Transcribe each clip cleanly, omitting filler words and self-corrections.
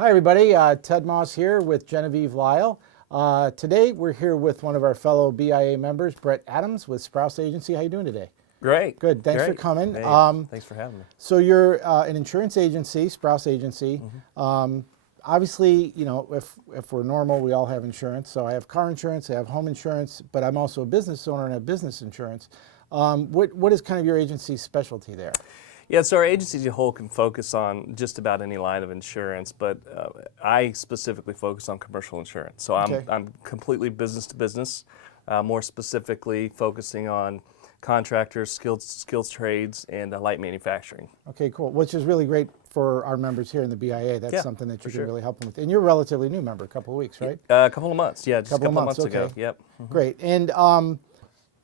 Hi everybody, Ted Moss here with Genevieve, Lyle. Today we're here with one of our fellow BIA members, Brett Adams with Sprouse Agency. How you doing today? Great. Good, thanks Great. for coming. Hey, thanks for having me. So you're an insurance agency, Sprouse Agency. Obviously, you know, if we're normal, we all have insurance. So I have car insurance, I have home insurance, but I'm also a business owner and have business insurance. What is kind of your agency's specialty there? Yeah, so our agency as a whole can focus on just about any line of insurance, but I specifically focus on commercial insurance. So I'm completely business to business, more specifically focusing on contractors, skilled trades, and light manufacturing. Okay, cool. Which is really great for our members here in the BIA. That's something that you can really help them with. And you're a relatively new member, a couple of weeks, right? A couple of months, yeah, just a couple of months ago. Okay. Yep. Great. And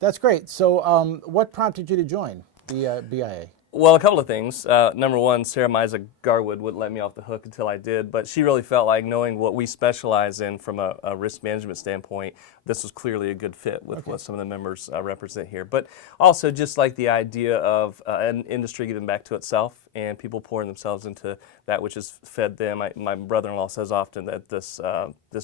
that's great. So what prompted you to join the BIA? Well, a couple of things. Number one, Sarah Miza Garwood wouldn't let me off the hook until I did, but she really felt like knowing what we specialize in from a risk management standpoint, this was clearly a good fit with what some of the members represent here. But also just like the idea of an industry giving back to itself and people pouring themselves into that which has fed them. My brother-in-law says often that this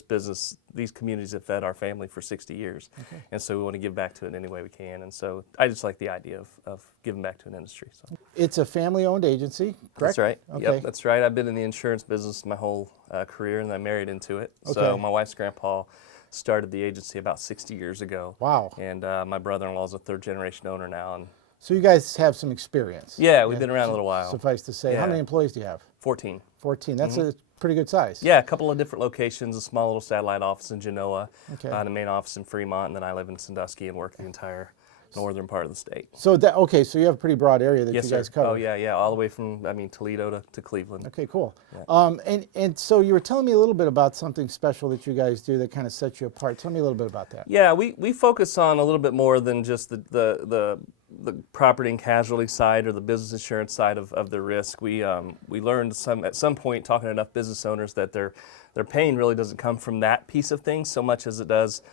business, these communities have fed our family for 60 years. And so we want to give back to it in any way we can. And so I just like the idea of giving back to an industry. So. It's a family-owned agency, correct? That's right. Okay. Yep, that's right. I've been in the insurance business my whole career, and I married into it. So my wife's grandpa started the agency about 60 years ago. Wow. And my brother-in-law is a third-generation owner now. And so you guys have some experience. yeah, we've been around a little while. Suffice to say. How many employees do you have? 14. 14. That's a pretty good size. Yeah, a couple of different locations, a small little satellite office in Genoa, Okay. the main office in Fremont, and then I live in Sandusky and work the entire northern part of the state. So so you have a pretty broad area that Yes, you guys sir. cover. Oh, yeah, all the way from, Toledo to Cleveland. Okay, cool. Yeah. And so you were telling me a little bit about something special that you guys do that kind of sets you apart. Tell me a little bit about that. Yeah, we focus on a little bit more than just the property and casualty side or the business insurance side of the risk. We learned at some point talking to enough business owners that their pain really doesn't come from that piece of things so much as it does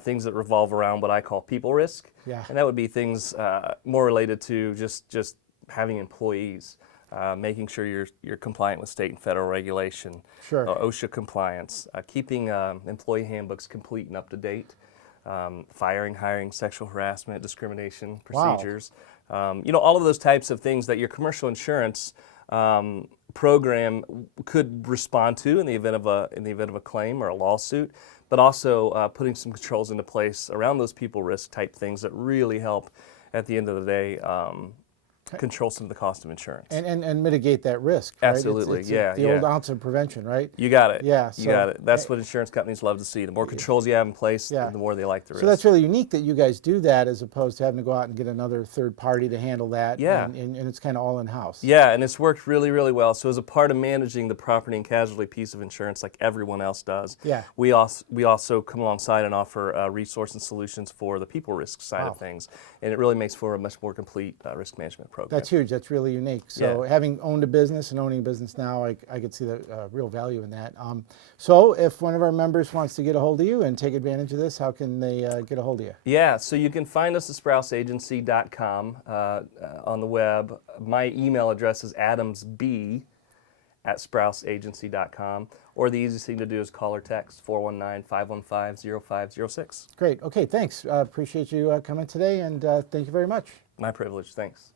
things that revolve around what I call people risk. Yeah. And that would be things more related to just having employees, making sure you're compliant with state and federal regulation, Sure. OSHA compliance, keeping employee handbooks complete and up to date, firing, hiring, sexual harassment, discrimination procedures. Wow. All of those types of things that your commercial insurance program could respond to in the event of a claim or a lawsuit, but also putting some controls into place around those people risk type things that really help at the end of the day control some of the cost of insurance. And mitigate that risk. Right? Absolutely, it's yeah. the old ounce of prevention, right? You got it. Yeah. You got it. That's what insurance companies love to see. The more controls you have in place, the more they like the risk. So that's really unique that you guys do that as opposed to having to go out and get another third party to handle that. Yeah. And it's kind of all in-house. Yeah, and it's worked really, really well. So as a part of managing the property and casualty piece of insurance like everyone else does, we also come alongside and offer resource and solutions for the people risk side of things. And it really makes for a much more complete risk management program. That's huge. That's really unique. So having owned a business and owning a business now, I could see the real value in that. So if one of our members wants to get a hold of you and take advantage of this, how can they get a hold of you? Yeah, so you can find us at SprouseAgency.com on the web. My email address is adamsb@SprouseAgency.com, or the easiest thing to do is call or text 419-515-0506. Great. Okay, thanks. Appreciate you coming today, and thank you very much. My privilege. Thanks.